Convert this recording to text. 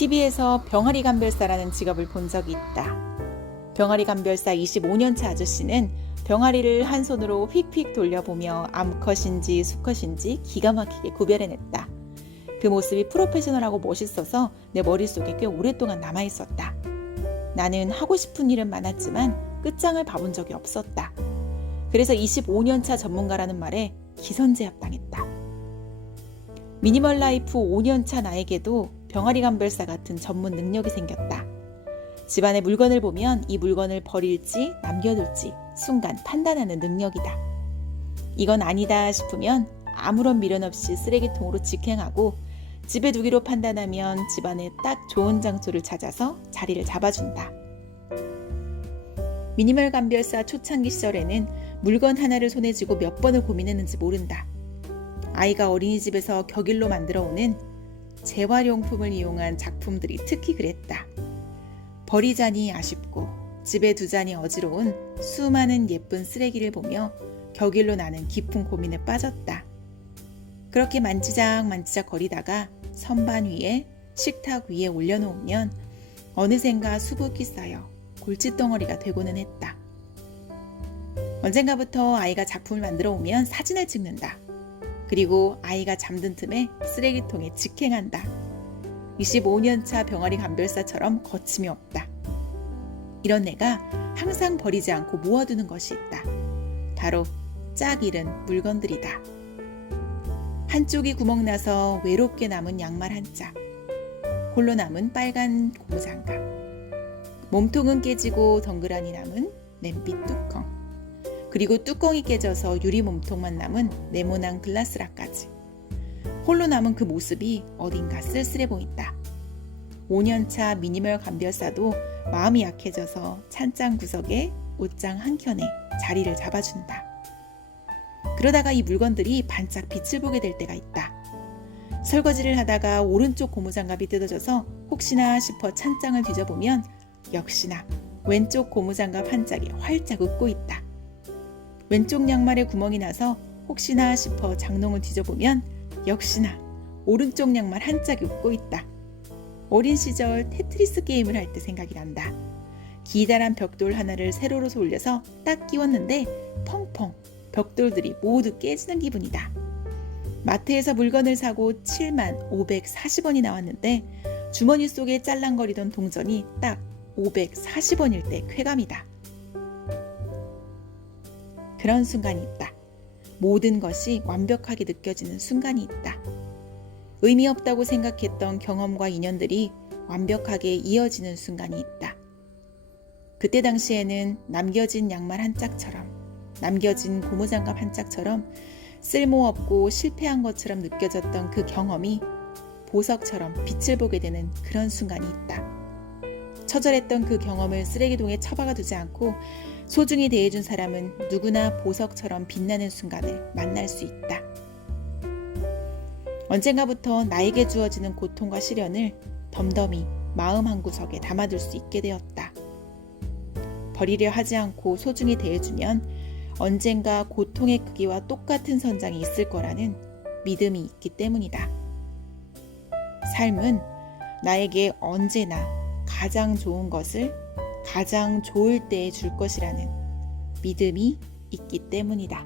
TV에서 병아리 감별사라는 직업을 본 적이 있다. 병아리 감별사 25년차 아저씨는 병아리를 한 손으로 휙휙 돌려보며 암컷인지 수컷인지 기가 막히게 구별해냈다. 그 모습이 프로페셔널하고 멋있어서 내 머릿속에 꽤 오랫동안 남아있었다. 나는 하고 싶은 일은 많았지만 끝장을 봐본 적이 없었다. 그래서 25년차 전문가라는 말에 기선제압당했다. 미니멀 라이프 5년차 나에게도 병아리 감별사 같은 전문 능력이 생겼다. 집안의 물건을 보면 이 물건을 버릴지 남겨둘지 순간 판단하는 능력이다. 이건 아니다 싶으면 아무런 미련 없이 쓰레기통으로 직행하고 집에 두기로 판단하면 집안에 딱 좋은 장소를 찾아서 자리를 잡아준다. 미니멀 감별사 초창기 시절에는 물건 하나를 손에 쥐고 몇 번을 고민했는지 모른다. 아이가 어린이집에서 격일로 만들어 오는 재활용품을 이용한 작품들이 특히 그랬다. 버리자니 아쉽고 집에 두자니 어지러운 수많은 예쁜 쓰레기를 보며 격일로 나는 깊은 고민에 빠졌다. 그렇게 만지작 만지작 거리다가 선반 위에 식탁 위에 올려놓으면 어느샌가 수북이 쌓여 골칫덩어리가 되고는 했다. 언젠가부터 아이가 작품을 만들어 오면 사진을 찍는다. 그리고 아이가 잠든 틈에 쓰레기통에 직행한다. 25년차 병아리 감별사처럼 거침이 없다. 이런 내가 항상 버리지 않고 모아두는 것이 있다. 바로 짝 잃은 물건들이다. 한쪽이 구멍 나서 외롭게 남은 양말 한 짝, 홀로 남은 빨간 고무장갑, 몸통은 깨지고 덩그라니 남은 냄비 뚜껑, 그리고 뚜껑이 깨져서 유리 몸통만 남은 네모난 글라스라까지. 홀로 남은 그 모습이 어딘가 쓸쓸해 보인다. 5년차 미니멀 감별사도 마음이 약해져서 찬장 구석에 옷장 한 켠에 자리를 잡아준다. 그러다가 이 물건들이 반짝 빛을 보게 될 때가 있다. 설거지를 하다가 오른쪽 고무장갑이 뜯어져서 혹시나 싶어 찬장을 뒤져보면 역시나 왼쪽 고무장갑 한 짝이 활짝 웃고 있다. 왼쪽 양말에 구멍이 나서 혹시나 싶어 장롱을 뒤져보면 역시나 오른쪽 양말 한 짝이 웃고 있다. 어린 시절 테트리스 게임을 할 때 생각이 난다. 기다란 벽돌 하나를 세로로서 올려서 딱 끼웠는데 펑펑 벽돌들이 모두 깨지는 기분이다. 마트에서 물건을 사고 7만 540원이 나왔는데 주머니 속에 짤랑거리던 동전이 딱 540원일 때 쾌감이다. 그런 순간이 있다. 모든 것이 완벽하게 느껴지는 순간이 있다. 의미 없다고 생각했던 경험과 인연들이 완벽하게 이어지는 순간이 있다. 그때 당시에는 남겨진 양말 한 짝처럼, 남겨진 고무장갑 한 짝처럼 쓸모없고 실패한 것처럼 느껴졌던 그 경험이 보석처럼 빛을 보게 되는 그런 순간이 있다. 처절했던 그 경험을 쓰레기통에 처박아 두지 않고 소중히 대해준 사람은 누구나 보석처럼 빛나는 순간을 만날 수 있다. 언젠가부터 나에게 주어지는 고통과 시련을 덤덤히 마음 한 구석에 담아둘 수 있게 되었다. 버리려 하지 않고 소중히 대해주면 언젠가 고통의 크기와 똑같은 선장이 있을 거라는 믿음이 있기 때문이다. 삶은 나에게 언제나 가장 좋은 것을 가장 좋을 때에 줄 것이라는 믿음이 있기 때문이다.